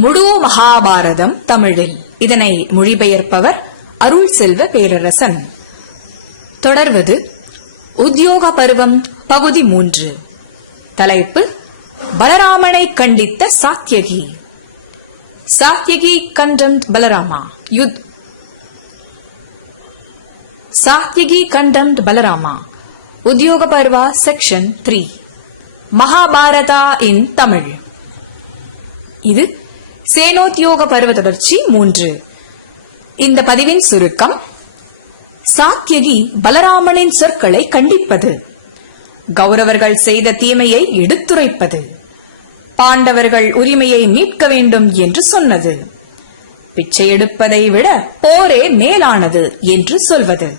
முழு மகாபாரதம் தமிழில். இதனை மொழிபெயர்ப்பவர் அருள் செல்வ பேரரசன். தொடர்வது உத்தியோக பருவம் பகுதி மூன்று. தலைப்பு பலராமனை கண்டித்த சாத்தியகி சாத்தியகி கண்டம் பலராமா? யுத். Satyaki condemned Balarama? Udyoga Parva section three Mahabharata in Tamil. இது சேனோத்யோக பருவ தொடர்ச்சி மூன்று. இந்த பதிவின் சுருக்கம் சாத்தியகி பலராமனின் சொற்களை கண்டிப்பது கௌரவர்கள் செய்த தீமையை எடுத்துரைப்பது பாண்டவர்கள் உரிமையை மீட்க வேண்டும் என்று சொன்னது பிச்சை எடுப்பதை விட போரே மேலானது என்று சொல்வது.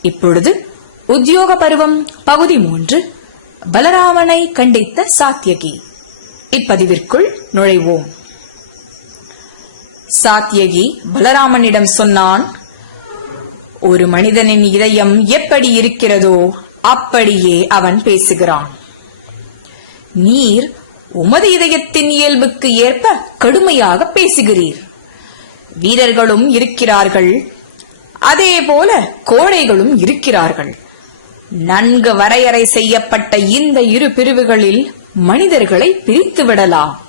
இப்பொழுது உத்தியோக பருவம் பகுதி மூன்று பலராமனை கண்டித்த சாத்தியகி இப்பதிவிற்குள் நுழைவோம். சாத்தியகி பலராமனிடம் சொன்னான் ஒரு மனிதனின் இதயம் எப்படி இருக்கிறதோ அப்படியே அவன் பேசுகிறான். நீர் உமது இதயத்தின் இயல்புக்கு ஏற்ப கடுமையாக பேசுகிறீர். வீரர்களும் இருக்கிறார்கள் அதே போல கோடைகளும் இருக்கிறார்கள். நன்கு வரையறை செய்யப்பட்ட இந்த இரு பிரிவுகளில் மனிதர்களை பிரித்து விடலாம்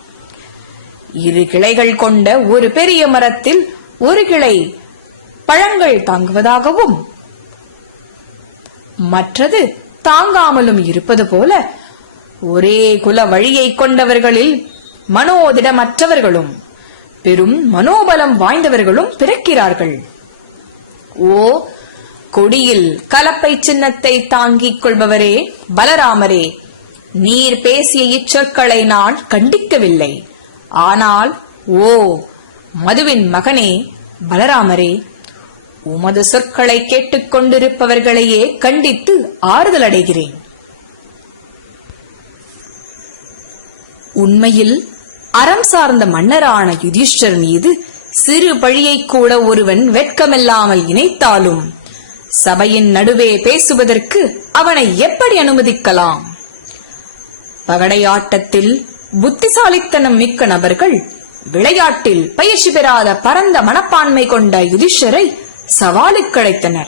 இரு கிளைகள் கொண்ட ஒரு பெரிய மரத்தில் ஒரு கிளை பழங்கள் தாங்குவதாகவும் மற்றது தாங்காமலும் இருப்பது போல ஒரே குல வழியை கொண்டவர்களில் மனோதிடமற்றவர்களும் பெரும் மனோபலம் வாய்ந்தவர்களும் பிறக்கிறார்கள். ஓ கொடியில் கலப்பை சின்னத்தை தாங்கிக் கொள்பவரே பலராமரே நீர் பேசிய இச்சொற்களை நான் கண்டிக்கவில்லை. ஆனால் ஓ மதுவின் மகனே பலராமரே உமது சொற்களை கேட்டுக் கொண்டிருப்பவர்களையே கண்டித்து ஆறுதல் அடைகிறேன். உண்மையில் அறம் சார்ந்த மன்னரான யுதிஷ்டர் மீது சிறு பழியை கூட ஒருவன் வெட்கமில்லாமல் இணைத்தாலும் சபையின் நடுவே பேசுவதற்கு அவனை எப்படி அனுமதிக்கலாம்? பகடையாட்டத்தில் புத்திசாலித்தனம் மிக்க நபர்கள் விளையாட்டில் பயிற்சி பெறாத பரந்த மனப்பான்மை கொண்ட யுதிஷ்டரை சவாலுக்கு அழைத்தனர்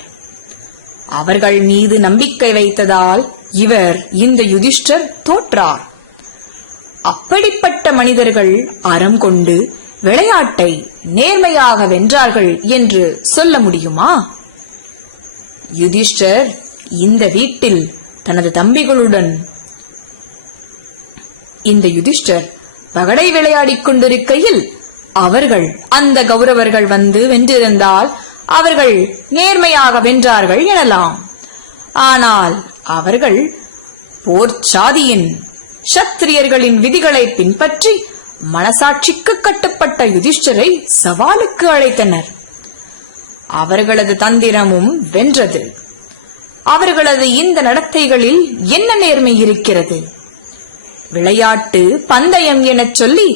அவர்கள் மீது நம்பிக்கை வைத்ததால் இவர் இந்த யுதிஷ்டர் தோற்றார். அப்படிப்பட்ட மனிதர்கள் அறம் கொண்டு விளையாட்டை நேர்மையாக வென்றார்கள் என்று சொல்ல முடியுமா? யுதிஷ்டர் இந்த வீட்டில் தனது தம்பிகளுடன் இந்த யுதிஷ்டர் பகடை விளையாடிக் கொண்டிருக்கையில் அவர்கள் அந்த கௌரவர்கள் வந்து வென்றிருந்தால் அவர்கள் நேர்மையாக வென்றார்கள் எனலாம். ஆனால் அவர்கள் போர் சாதியின் சத்திரியர்களின் விதிகளை பின்பற்றி மனசாட்சிக்கு கட்டுப்பட்ட யுதிஷ்டரை சவாலுக்கு அழைத்தனர். அவர்களது தந்திரமும் வென்றது. அவர்களது இந்த நடத்தைகளில் என்ன நேர்மை இருக்கிறது? விளையாட்டு பந்தயம் எனச் சொல்லி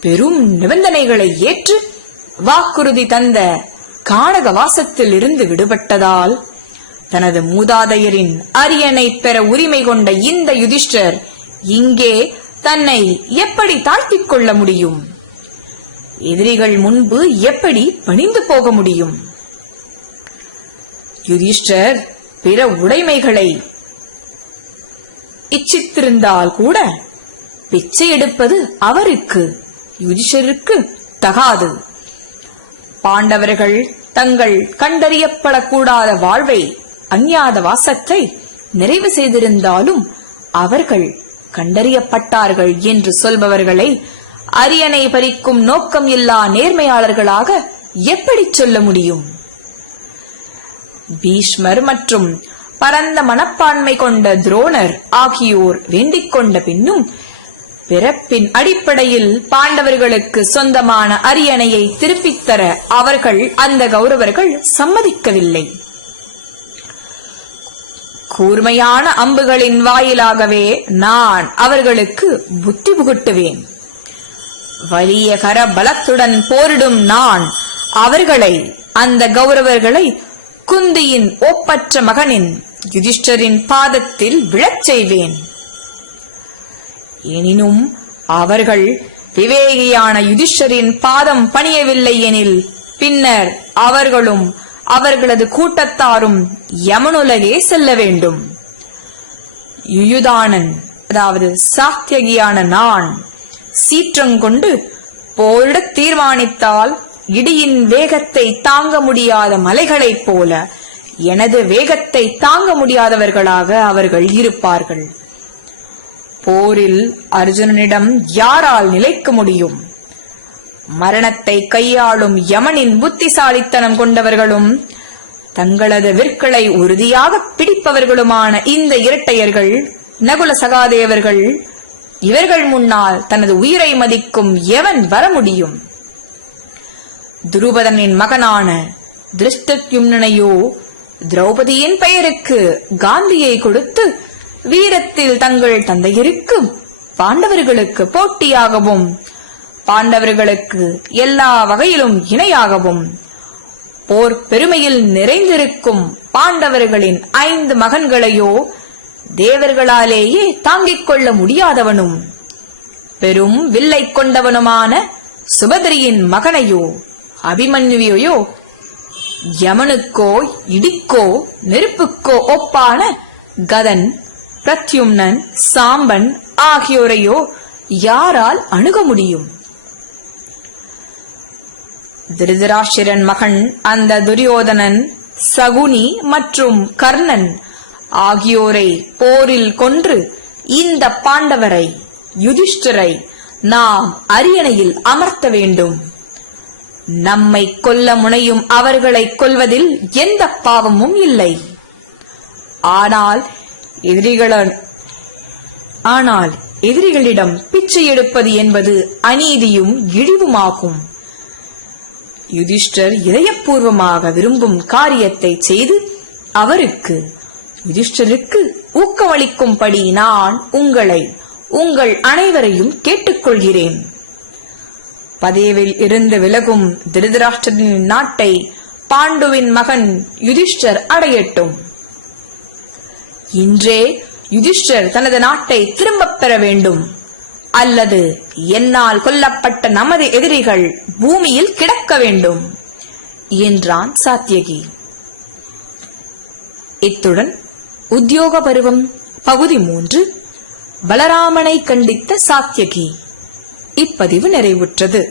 பெரும் நிபந்தனைகளை ஏற்று வாக்குறுதி தந்த கானக வாசத்தில் இருந்து விடுபட்டதால் தனது மூதாதையரின் அரியணை பெற உரிமை கொண்ட இந்த யுதிஷ்டர் இங்கே தன்னை எப்படி தாழ்த்திக் கொள்ள முடியும்? எதிரிகள் முன்பு எப்படி பணிந்து போக முடியும்? யுதிஷ்டர் பிற உடைமைகளை இச்சித்திருந்தால் கூட பிச்சை எடுப்பது அவருக்கு யுதிஷருக்கு தகாது. பாண்டவர்கள் தங்கள் கண்டறியப்படக்கூடாத வாழ்வை அஞ்ஞாத வாசத்தை நிறைவு செய்திருந்தாலும் அவர்கள் கண்டறியப்பட்டார்கள் என்று சொல்பவர்களை அரியணை பறிக்கும் நோக்கம் இல்லா நேர்மையாளர்களாக எப்படி சொல்ல முடியும்? பீஷ்மர் மற்றும் பரந்த மனப்பான்மை கொண்ட துரோணர் ஆகியோர் வேண்டிக் கொண்ட பின்னும் பிறப்பின் அடிப்படையில் பாண்டவர்களுக்கு சொந்தமான அரியணையை திருப்பித் தர அவர்கள் அந்த கௌரவர்கள் சம்மதிக்கவில்லை. கூர்மையான அம்புகளின் வாயிலாகவே நான் அவர்களுக்கு புத்தி புகுட்டுவேன். வலிய கர பலத்துடன் போரிடும் நான் அவர்களை அந்த கௌரவர்களை குந்தியின் ஒப்பற்ற மகனின் யுதிஷ்டரின் பாதத்தில் விழச் செய்வேன். எனினும் அவர்கள் விவேகியான யுதிஷ்டரின் பாதம் பணியவில்லை எனில் பின்னர் அவர்களும் அவர்களது கூட்டத்தாரும் யமனுலகே செல்ல வேண்டும். யுயுதானன் அதாவது சாத்தியகியான நான் சீற்றங்கொண்டு போரிடத் தீர்மானித்தால் இடியின் வேகத்தை தாங்க முடியாத மலைகளைப் போல எனது வேகத்தை தாங்க முடியாதவர்களாக அவர்கள் இருப்பார்கள். போரில் அர்ஜுனனிடம் யாரால் நிலைக்க முடியும்? மரணத்தை கையாளும் யமனின் புத்திசாலித்தனம் கொண்டவர்களும் தங்களது விற்களை உறுதியாக பிடிப்பவர்களுமான இந்த இரட்டையர்கள் நகுல சகாதேவர்கள் இவர்கள் முன்னால் தனது உயிரை மதிக்கும் எவன் வர முடியும்? துருபதனின் மகனான திருஷ்டத்யும்னனையோ திரௌபதியின் பெயருக்கு காந்தியை கொடுத்து வீரத்தில் தங்கள் தந்தையருக்கு பாண்டவர்களுக்கு போட்டியாகவும் பாண்டவர்களுக்கு எல்லா வகையிலும் இணையாகவும் போர் பெருமையில் நிறைந்திருக்கும் பாண்டவர்களின் ஐந்து மகன்களையோ தேவர்களாலேயே தாங்கிக் கொள்ள முடியாதவனும் பெரும் வில்லை கொண்டவனுமான சுபதிரியின் மகனையோ அபிமன்யுவையோ யமனுக்கோ இடிக்கோ நெருப்புக்கோ ஒப்பான கதன் பிரத்யும்னன் சாம்பன் ஆகியோரையோ யாரால் அணுக முடியும்? திருதராஷிரன் மகன் அந்த துரியோதனன் சகுனி மற்றும் கர்ணன் ஆகியோரை போரில் கொன்று இந்த பாண்டவரை யுதிஷ்டரை நாம் அரியணையில் அமர்த்த வேண்டும். நம்மை கொல்ல முனையும் அவர்களை கொல்வதில் எந்த பாவமும் இல்லை. ஆனால் எதிரிகளான் ஆனால் எதிரிகளிடம் பிச்சை எடுப்பது என்பது அநீதியும் இழிவுமாகும். யுதிஷ்டர் இதயபூர்வமாக விரும்பும் காரியத்தை செய்து அவருக்கு யுதிஷ்டருக்கு ஊக்கமளிக்கும்படி நான் உங்களை உங்கள் அனைவரையும் கேட்டுக்கொள்கிறேன். பதேவில் இருந்து விலகும் திருதராஷ்டரின் நாட்டை பாண்டுவின் மகன் யுதிஷ்டர் அடையட்டும். இன்றே யுதிஷ்டர் தனது நாட்டை திரும்பப் பெற வேண்டும். அல்லது என்னால் கொல்லப்பட்ட நமது எதிரிகள் பூமியில் கிடக்க வேண்டும் என்றான் சாத்தியகி. இத்துடன் உத்தியோக பருவம் பகுதி மூன்று பலராமனை கண்டித்த சாத்தியகி இப்பதிவு நிறைவுற்றது.